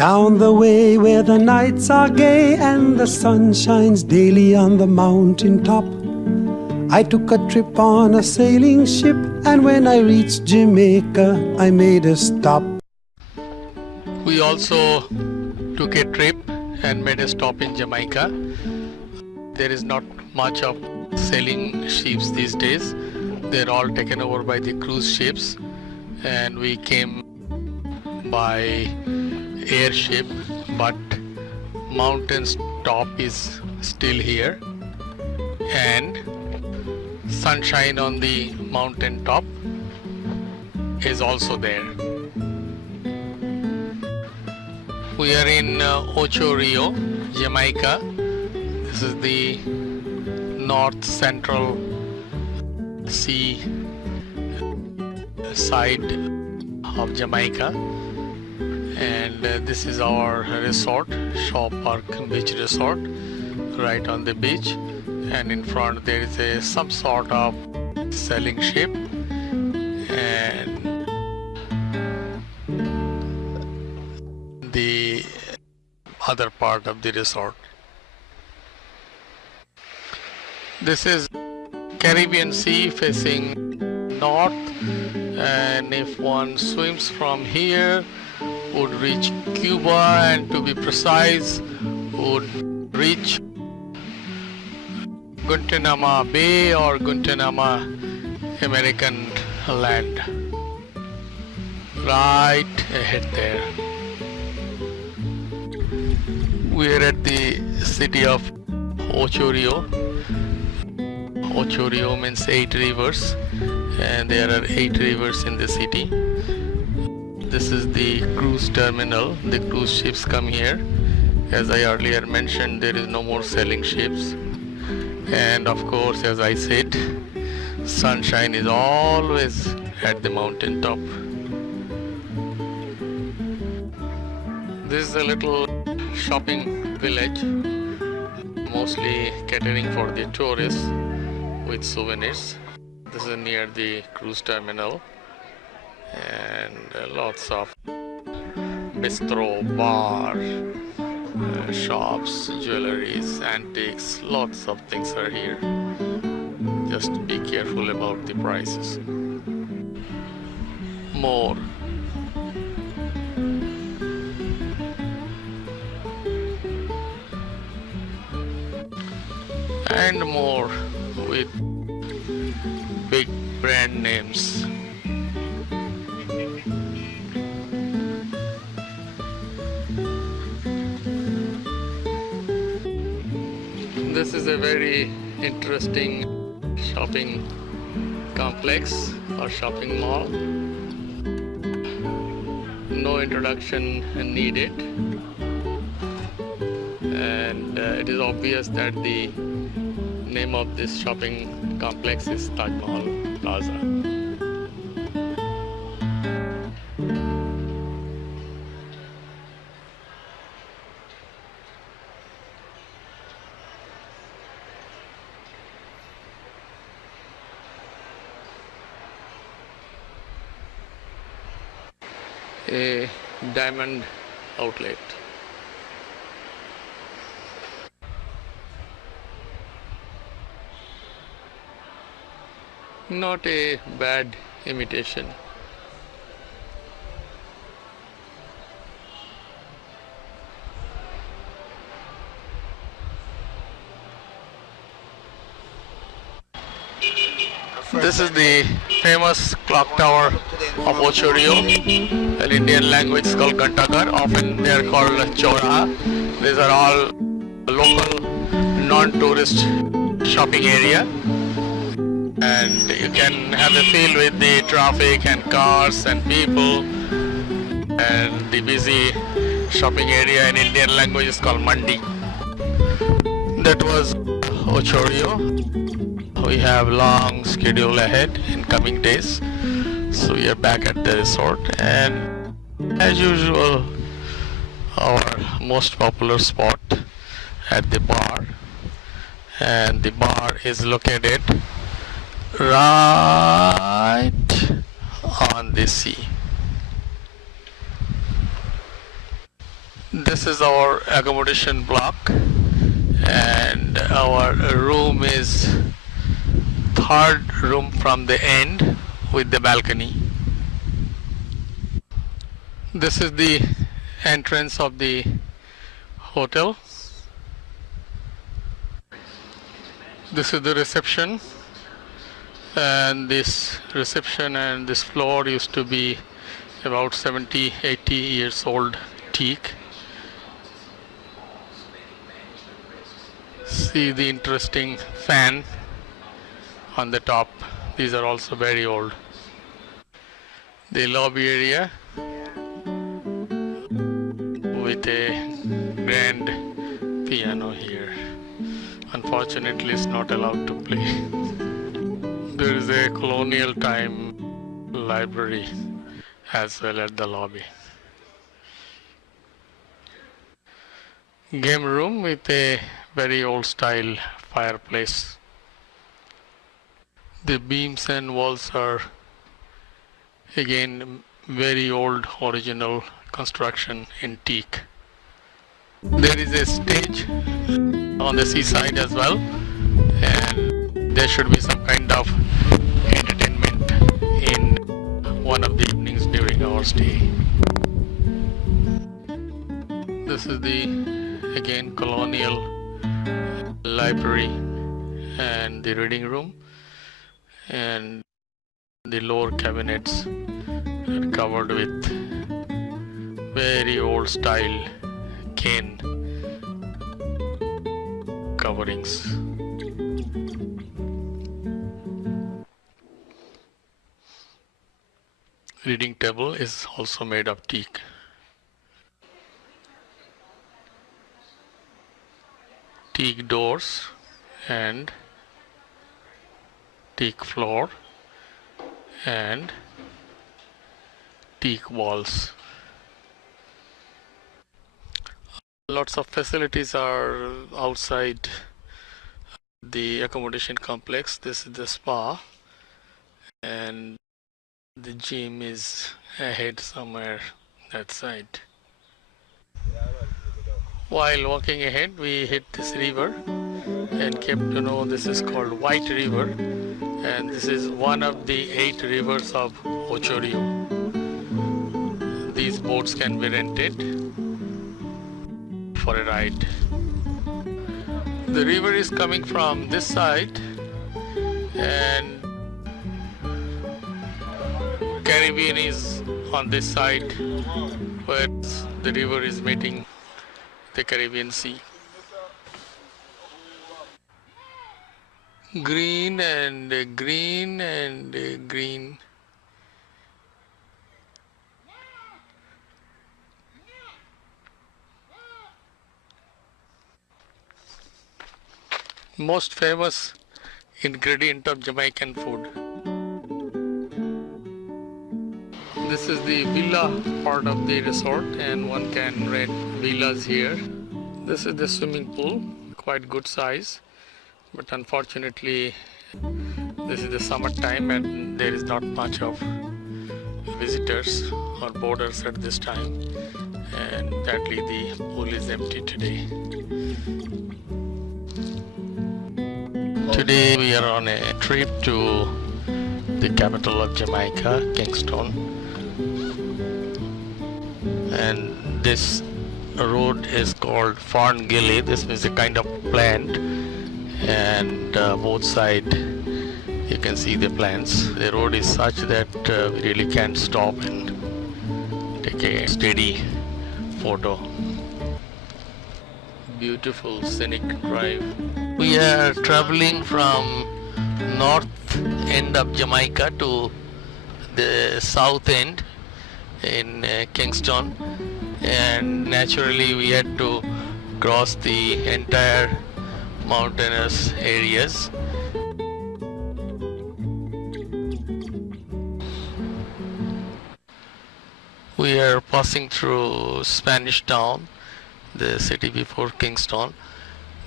Down the way where the nights are gay and the sun shines daily on the mountain top, I took a trip on a sailing ship, and when I reached Jamaica, I made a stop. We also took a trip and made a stop in Jamaica. There is not much of sailing ships these days. They're all taken over by the cruise ships, and we came by airship, but mountain's top is still here, and sunshine on the mountain top is also there. We are in Ocho Rios, Jamaica. This is the north central sea side of Jamaica, and this is our resort, Shaw Park Beach Resort, right on the beach, and in front there is some sort of sailing ship, and the other part of the resort. This is Caribbean Sea facing north, and if one swims from here would reach Cuba, and to be precise would reach Guantanamo Bay or Guantanamo American land, right ahead there. We are at the city of Ocho Rios. Ocho Rios means 8 rivers, and there are 8 rivers in the city. This is the cruise terminal. The cruise ships come here. As I earlier mentioned, there is no more sailing ships, and of course, as I said, sunshine is always at the mountain top. This is a little shopping village, mostly catering for the tourists with souvenirs. This is near the cruise terminal, and lots of bistro, bar, shops, jewelries, antiques, lots of things are here. Just be careful about the prices. More. And more with big brand names. This is a very interesting shopping complex or shopping mall. No introduction needed, and it is obvious that the name of this shopping complex is Taj Mahal Plaza. A diamond outlet. Not a bad imitation. This is the famous clock tower of Ocho Rios. In Indian language is called Gantakar. Often they are called Chora. These are all local non-tourist shopping area, and you can have a feel with the traffic and cars and people, and the busy shopping area in Indian language is called Mandi. That was Ocho Rios. We have long schedule ahead in coming days, so we are back at the resort, and as usual our most popular spot at the bar, and the bar is located right on the sea. This is our accommodation block, and our room is third room from the end with the balcony. This is the entrance of the hotel. This is the reception, and this reception and this floor used to be about 70-80 years old teak. See the interesting fan on the top. These are also very old. The lobby area with a grand piano here. Unfortunately, it's not allowed to play. There is a colonial time library as well at the lobby. Game room with a very old style fireplace. The beams and walls are again very old original construction in teak. There is a stage on the seaside as well, and there should be some kind of entertainment in one of the evenings during our stay. This is the again colonial library and the reading room, and the lower cabinets are covered with very old style cane coverings. Reading table is also made of teak. Teak doors and teak floor and teak walls. Lots of facilities are outside the accommodation complex. This is the spa, and the gym is ahead somewhere that side. While walking ahead, we hit this river and came to know this is called White River, and this is one of the 8 rivers of Ocho Rios. These boats can be rented for a ride. The river is coming from this side, and Caribbean is on this side, where the river is meeting the Caribbean Sea. Green and green and green. Most famous ingredient of Jamaican food. This is the villa part of the resort, and one can rent villas here. This is the swimming pool, quite good size, but unfortunately this is the summer time and there is not much of visitors or boarders at this time, and sadly the pool is empty today. Today we are on a trip to the capital of Jamaica, Kingston, and this road is called Fern Gilly. This is a kind of plant, and both sides you can see the plants. The road is such that we really can't stop and take a steady photo. Beautiful scenic drive. We are traveling from north end of Jamaica to the south end in Kingston, and naturally we had to cross the entire mountainous areas. We are passing through Spanish Town, the city before Kingston.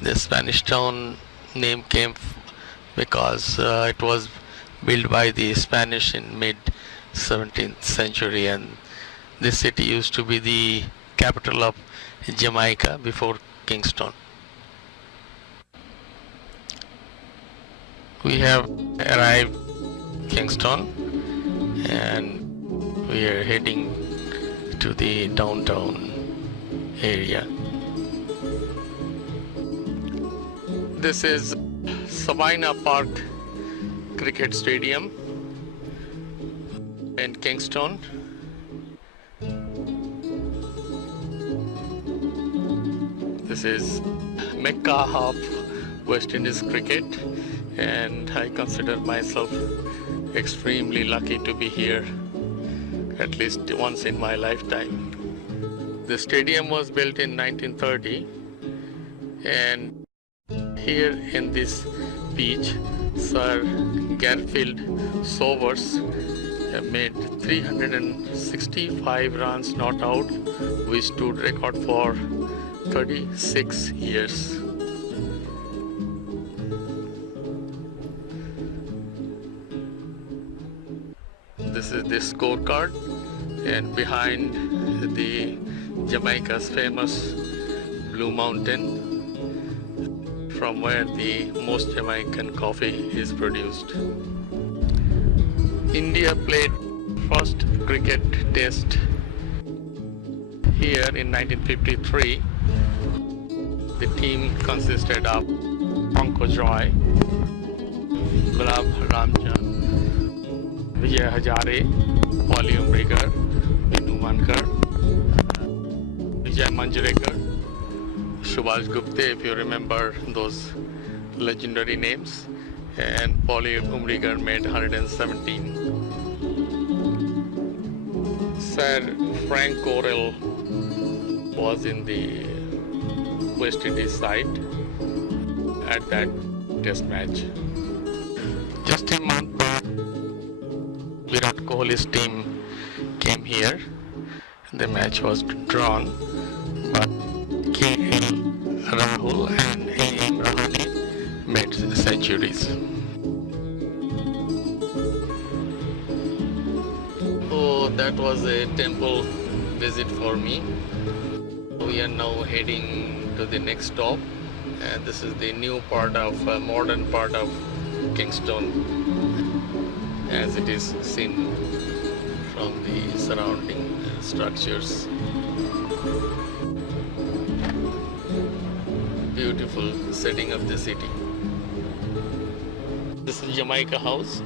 The Spanish Town name came because it was built by the Spanish in mid 17th century, and this city used to be the capital of Jamaica before Kingston. We have arrived Kingston and we are heading to the downtown area. This is Sabina Park Cricket Stadium in Kingston. This is Mecca of West Indies cricket, and I consider myself extremely lucky to be here at least once in my lifetime. The stadium was built in 1930, and here in this pitch, Sir Garfield Sobers made 365 runs not out, which stood record for 36 years. This is the scorecard, and behind the Jamaica's famous Blue Mountain, from where the most Jamaican coffee is produced. India played first cricket test here in 1953. The team consisted of Pankaj Roy, Gulab Ramchand, Vijay Hazare, Marley Museum, Bindu Mankar, Vijay Manjrekar, Subhash Gupta, if you remember those legendary names, and Paulie Umrigar made 117. Sir Frank Correll was in the West Indies side at that test match. Just a month back, Virat Kohli's team came here. The match was drawn, but KL Rahul and AM Rahane made centuries. Oh, that was a temple visit for me. We are now heading to the next stop, and this is the new part of modern part of Kingston, as it is seen from the surrounding structures. Beautiful setting of the city. This is Jamaica House,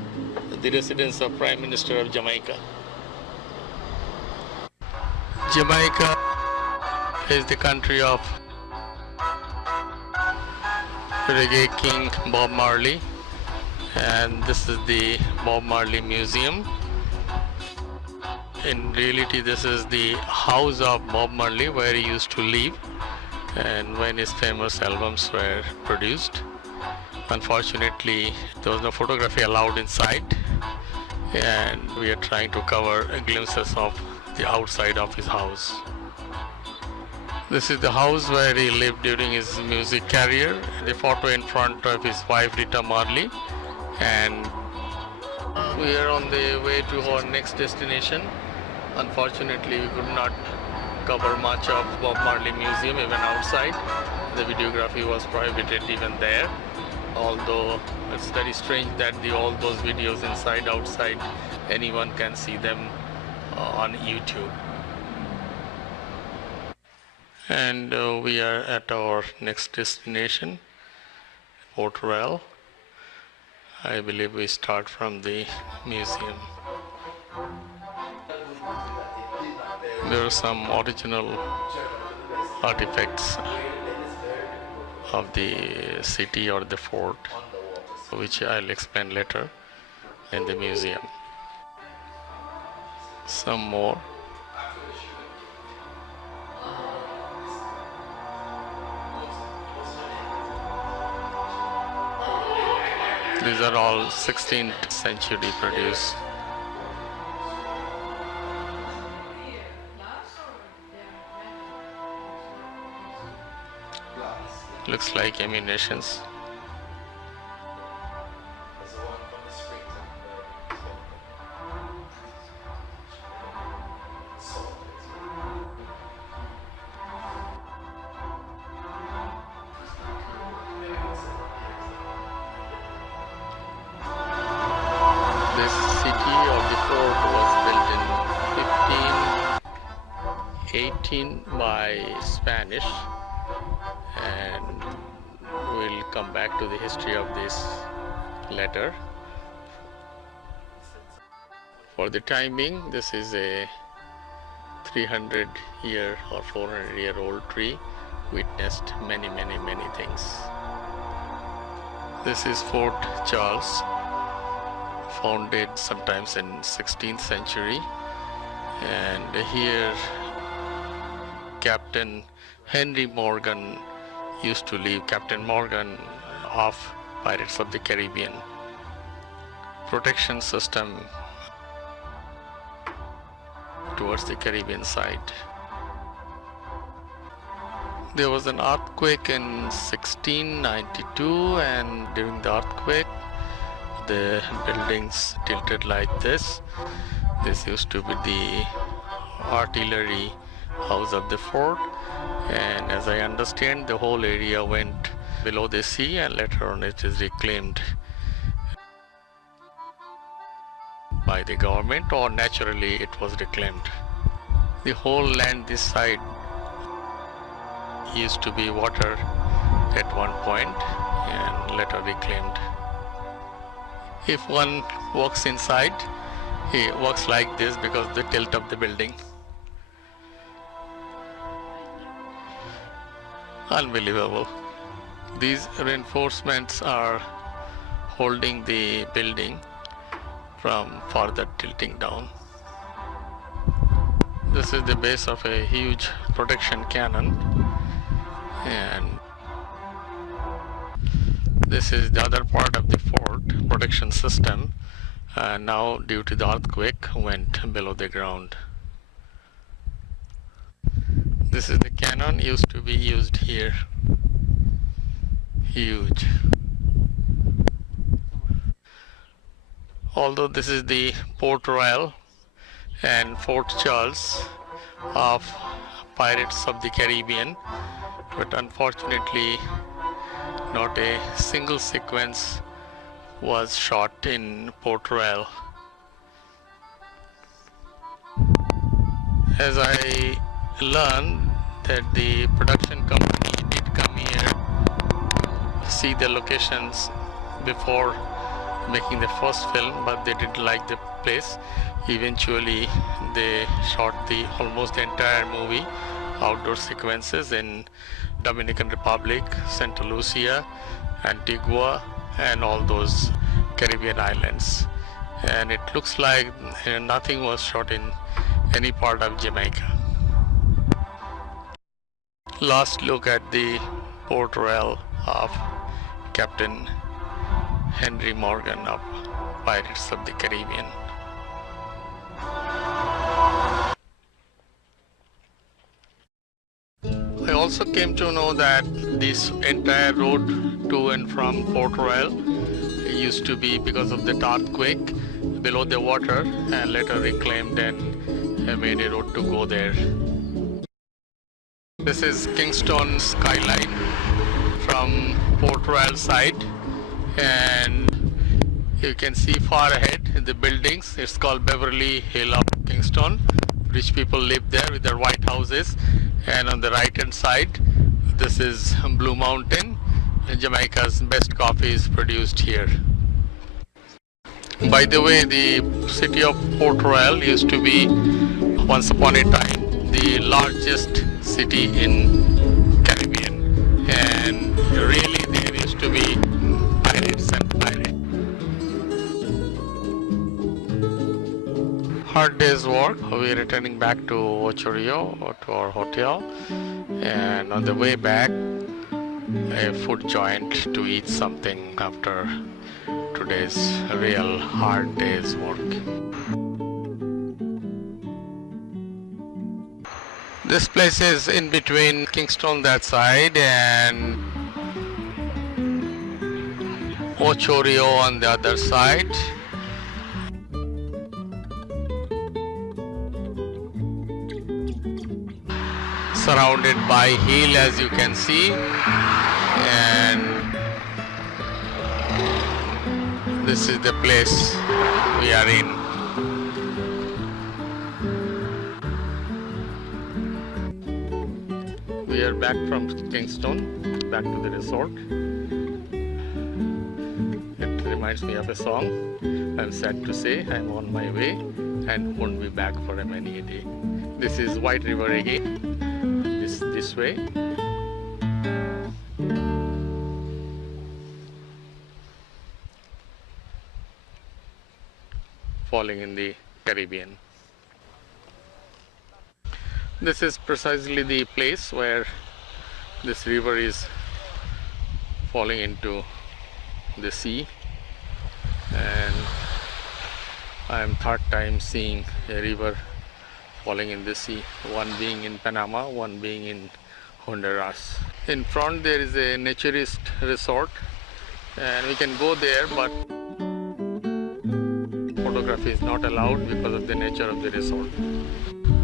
the residence of Prime Minister of Jamaica. Jamaica is the country of reggae king Bob Marley, and this is the Bob Marley Museum. In reality, this is the house of Bob Marley, where he used to live and when his famous albums were produced. Unfortunately, there was no photography allowed inside, and we are trying to cover glimpses of the outside of his house. This is the house where he lived during his music career. The photo in front of his wife Rita Marley, and we are on the way to our next destination. Unfortunately, we could not cover much of Bob Marley Museum even outside. The videography was prohibited even there, although it's very strange that all those videos inside, outside, anyone can see them on YouTube. And we are at our next destination, Ocho Rios. I believe we start from the museum. There are some original artifacts of the city or the fort, which I'll explain later in the museum. Some more. These are all 16th century produced. Looks like ammunitions. written by Spanish, and we'll come back to the history of this letter. For the time being, this is a 300-year or 400-year-old tree, witnessed many things. This is Fort Charles, founded sometimes in 16th century, and here Captain Henry Morgan used to live. Captain Morgan of Pirates of the Caribbean. Protection system towards the Caribbean side. There was an earthquake in 1692, and during the earthquake the buildings tilted like this. This used to be the artillery house of the fort, and as I understand, the whole area went below the sea, and later on it is reclaimed by the government, or naturally it was reclaimed. The whole land this side used to be water at one point and later reclaimed. If one walks inside, he walks like this because the tilt of the building. Unbelievable. These reinforcements are holding the building from further tilting down. This is the base of a huge protection cannon, and this is the other part of the fort protection system. Now, due to the earthquake, went below the ground. This is the cannon used to be used here. Huge. Although this is the Port Royal and Fort Charles of Pirates of the Caribbean, but unfortunately not a single sequence was shot in Port Royal. As I learned that the production company did come here to see the locations before making the first film, but they didn't like the place. Eventually they shot almost the entire movie, outdoor sequences in Dominican Republic, Santa Lucia, Antigua, and all those Caribbean islands. And it looks like nothing was shot in any part of Jamaica. Last look at the Port Royal of Captain Henry Morgan of Pirates of the Caribbean. I also came to know that this entire road to and from Port Royal used to be, because of the earthquake, below the water, and later reclaimed and made a road to go there. This is Kingston skyline from Port Royal side, and you can see far ahead the buildings. It's called Beverly Hill of Kingston. Rich people live there with their white houses. And on the right hand side, this is Blue Mountain. Jamaica's best coffee is produced here. By the way, the city of Port Royal used to be, once upon a time, the largest city in Caribbean, and really there used to be pirates and pirates. Hard day's work. We're returning back to Ocho Rios, to our hotel, and on the way back, a food joint to eat something after today's real hard day's work. This place is in between Kingston that side and Ocho Rios on the other side. Surrounded by hill, as you can see, and this is the place we are in. We are back from Kingston, back to the resort. It reminds me of a song. I'm sad to say I'm on my way and won't be back for many a day. This is White River again, this way. Falling in the Caribbean. This is precisely the place where this river is falling into the sea, and I am third time seeing a river falling in the sea, one being in Panama, one being in Honduras. In front there is a naturist resort and we can go there, but photography is not allowed because of the nature of the resort.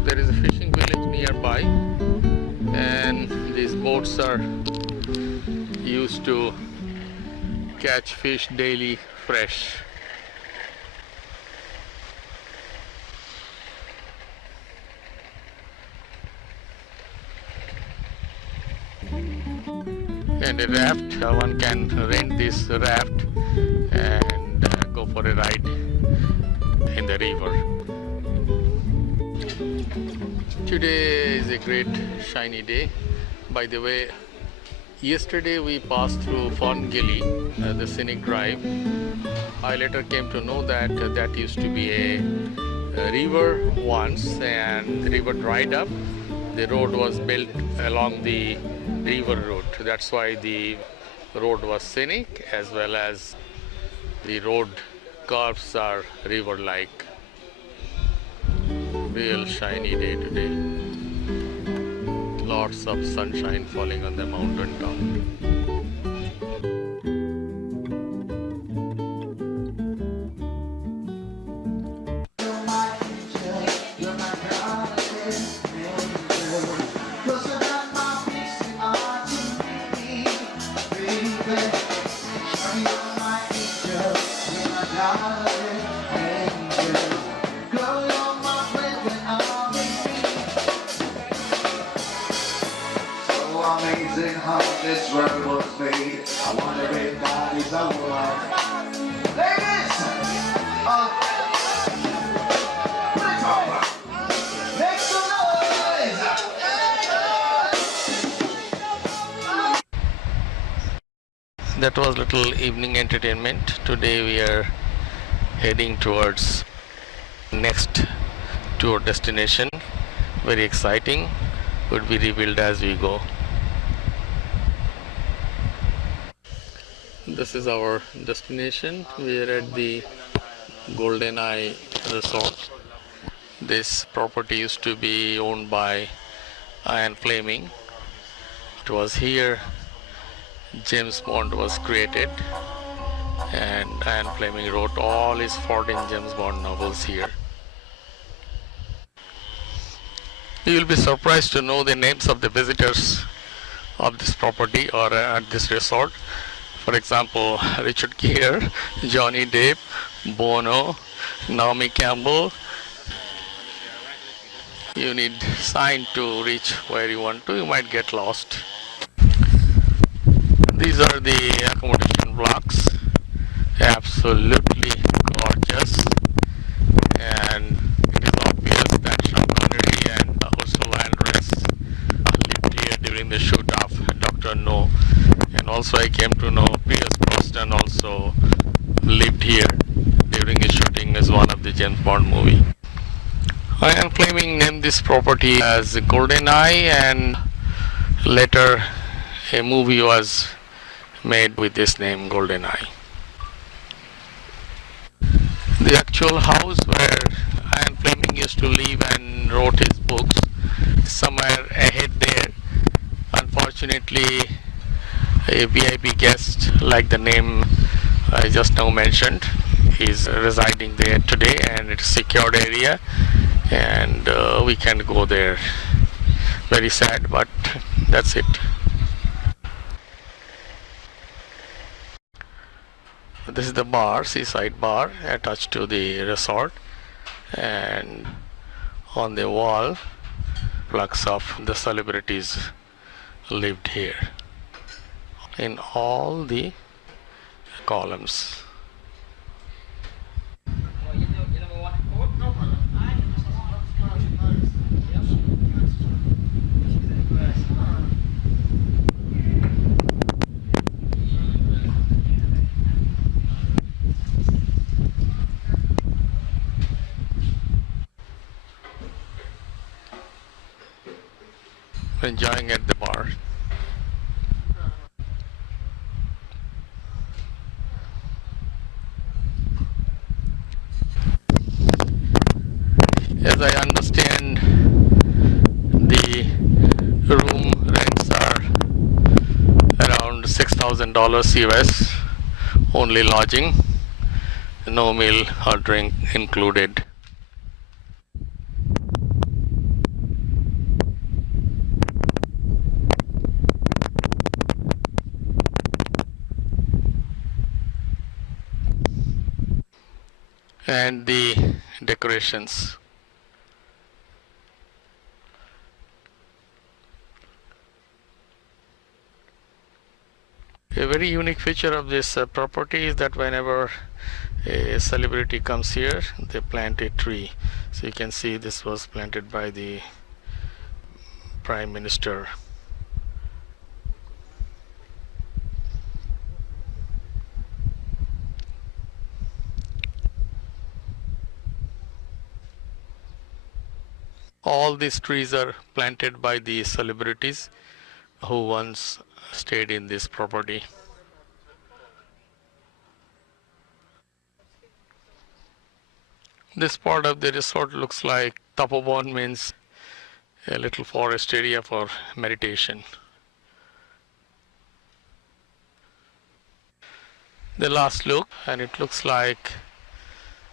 There is a fishing village nearby and these boats are used to catch fish daily fresh. And a raft, one can rent this raft and go for a ride in the river. Today is a great shiny day. By the way, yesterday we passed through Gilly, the Scenic Drive. I later came to know that that used to be a river once, and the river dried up. The road was built along the river route. That's why the road was scenic, as well as the road curves are river-like. Real shiny day today. Lots of sunshine falling on the mountain top. Amazing how this world was made. I wonder if God is alive. Ladies! Put it over! Make some noise! That was little evening entertainment. Today we are heading towards next tour destination. Very exciting. Would be revealed as we go. This is our destination. We are at the Golden Eye Resort. This property used to be owned by Ian Fleming. It was here James Bond was created, and Ian Fleming wrote all his 14 James Bond novels here. You will be surprised to know the names of the visitors of this property or at this resort. For example, Richard Gere, Johnny Depp, Bono, Naomi Campbell. You need sign to reach where you want to. You might get lost. These are the accommodation blocks. Absolutely gorgeous. And it is obvious that Sean Connery and Ursula Andress lived here during the shoot of Dr. No. And also I came to know Pierce Brosnan also lived here during his shooting as one of the James Bond movie. Ian Fleming named this property as Golden Eye, and later a movie was made with this name, Golden Eye. The actual house where Ian Fleming used to live and wrote his books is somewhere ahead there. Unfortunately, a VIP guest, like the name I just now mentioned, is residing there today, and it's a secured area, and we can't go there. Very sad, but that's it. This is the bar, seaside bar, attached to the resort, and on the wall, plaques of the celebrities lived here in all the columns. Enjoying at the bar. As I understand, the room rents are around $6,000 US, only lodging, no meal or drink included. And the decorations. A very unique feature of this property is that whenever a celebrity comes here, they plant a tree. So you can see this was planted by the Prime Minister. All these trees are planted by the celebrities who once stayed in this property. This part of the resort looks like Tapobon, means a little forest area for meditation. The last look, and it looks like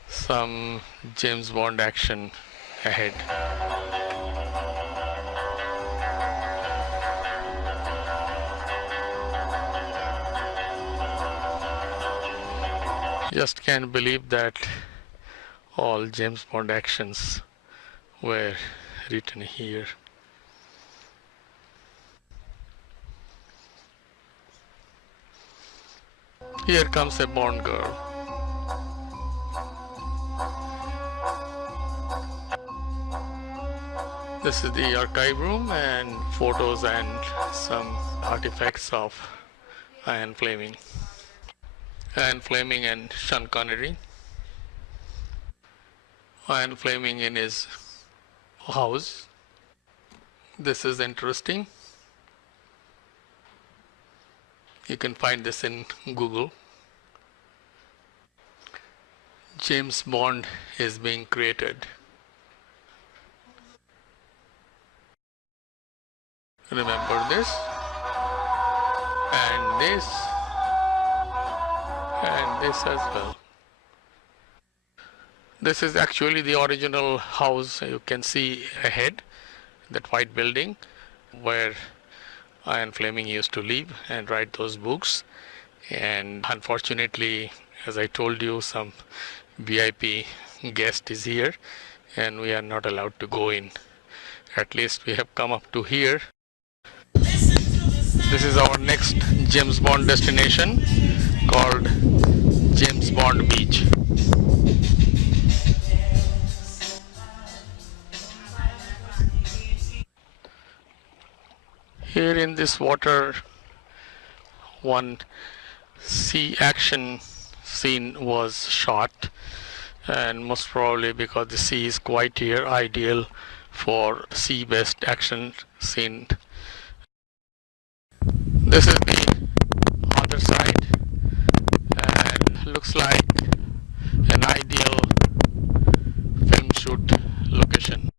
some James Bond action ahead. Just can't believe that all James Bond actions were written here. Here comes a Bond girl. This is the archive room and photos and some artifacts of Ian Fleming. Ian Fleming and Sean Connery. Ian Fleming in his house. This is interesting. You can find this in Google. James Bond is being created. Remember this, and this, and this as well. This is actually the original house you can see ahead, that white building where Ian Fleming used to live and write those books. And unfortunately, as I told you, some VIP guest is here and we are not allowed to go in. At least we have come up to here. This is our next James Bond destination called James Bond Beach. Here in this water, one sea action scene was shot, and most probably because the sea is quite here, ideal for sea-based action scene. This is the other side, and looks like an ideal film shoot location.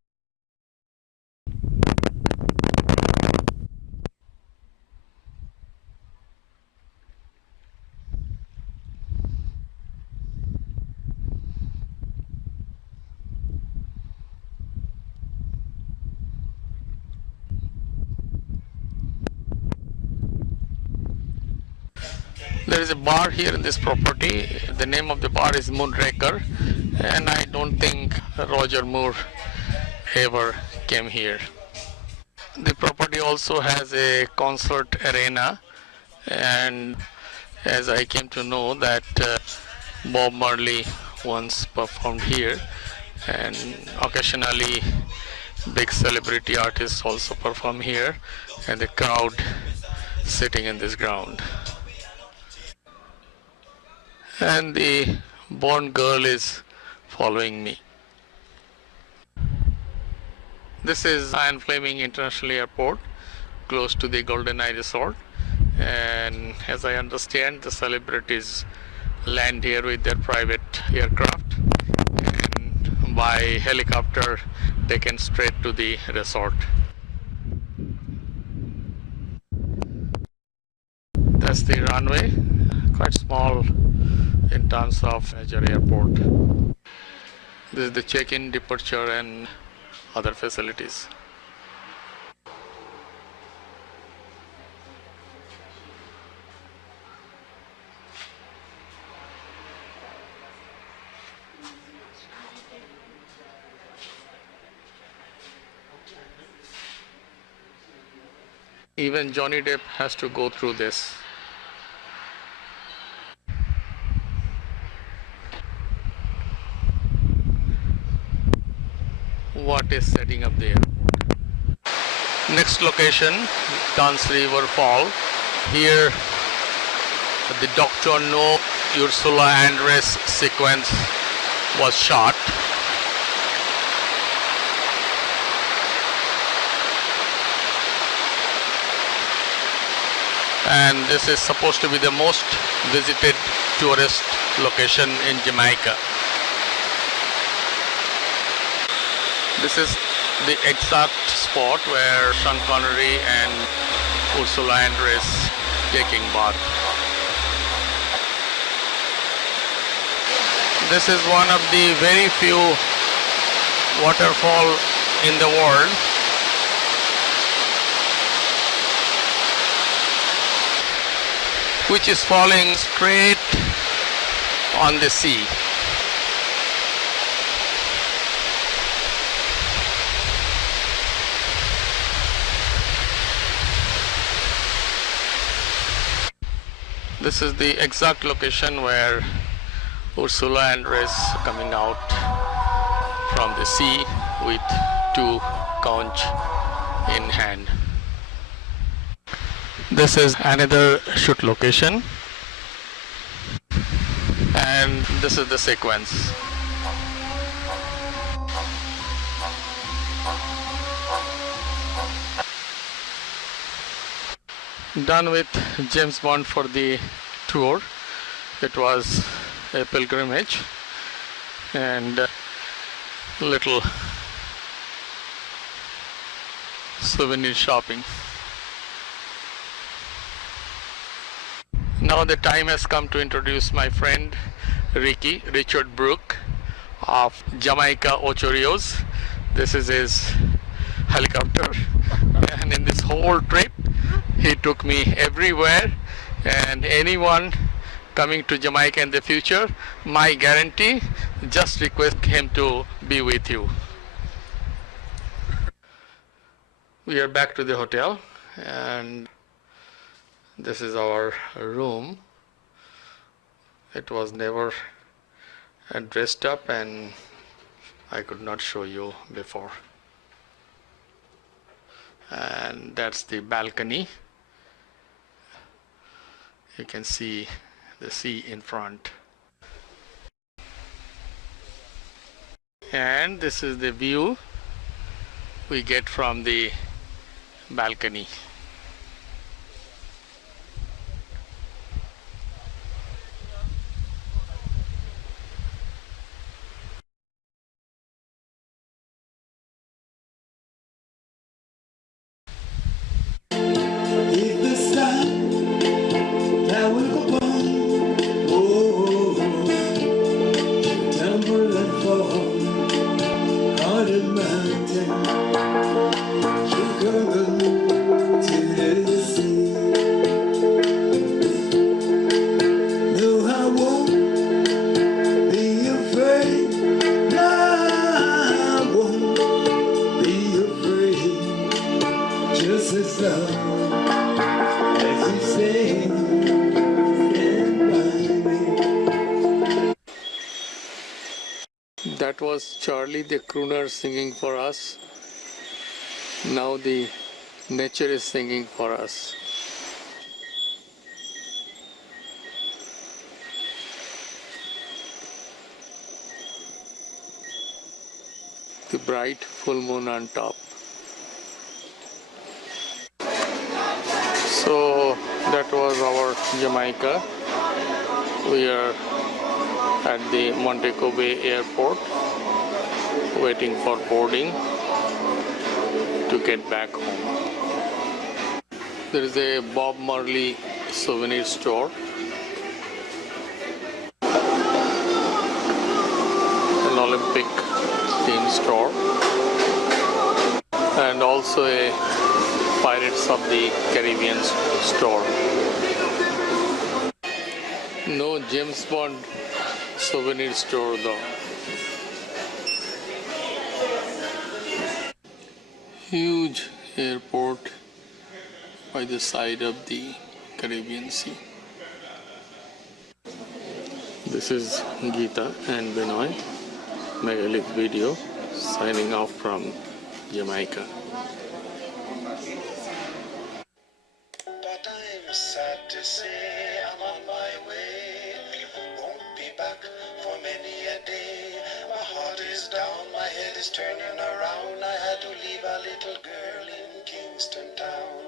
There is a bar here in this property. The name of the bar is Moonraker, and I don't think Roger Moore ever came here. The property also has a concert arena, and as I came to know that Bob Marley once performed here, and occasionally big celebrity artists also perform here, and the crowd sitting in this ground. And the born girl is following me. This is Iron Fleming International Airport, close to the Golden Eye Resort, and as I understand, the celebrities land here with their private aircraft, and by helicopter taken straight to the resort. That's the runway, quite small in terms of major airport. This is the check-in, departure, and other facilities. Even Johnny Depp has to go through this. What is setting up there? Next location, Dunn's River Fall. Here, the Dr. No Ursula Andress sequence was shot. And this is supposed to be the most visited tourist location in Jamaica. This is the exact spot where Sean Connery and Ursula Andress taking bath. This is one of the very few waterfall in the world. Which is falling straight on the sea. This is the exact location where Ursula Andress coming out from the sea with two conch in hand. This is another shoot location, and this is the sequence. Done with James Bond for the tour. It was a pilgrimage and little souvenir shopping. Now the time has come to introduce my friend Richard Brooke of Jamaica, Ocho Rios. This is his helicopter, and in this whole trip he took me everywhere, and anyone coming to Jamaica in the future, my guarantee, just request him to be with you. We are back to the hotel, and this is our room. It was never dressed up, and I could not show you before. And that's the balcony. You can see the sea in front. And this is the view we get from the balcony. That was Charlie the crooner singing for us. Now the nature is singing for us. The bright full moon on top. So that was our Jamaica. We are at the Montego Bay airport waiting for boarding to get back home. There is a Bob Marley souvenir store. An Olympic theme store. And also a Pirates of the Caribbean store. No James Bond souvenir store though. Huge airport by the side of the Caribbean Sea. This is Geeta and Binoy, Megalith Video, signing off from Jamaica. But I'm sad to say I'm on my way. Won't be back for many a day. My heart is down, my head is turning around. I had to leave a little girl in Kingston town.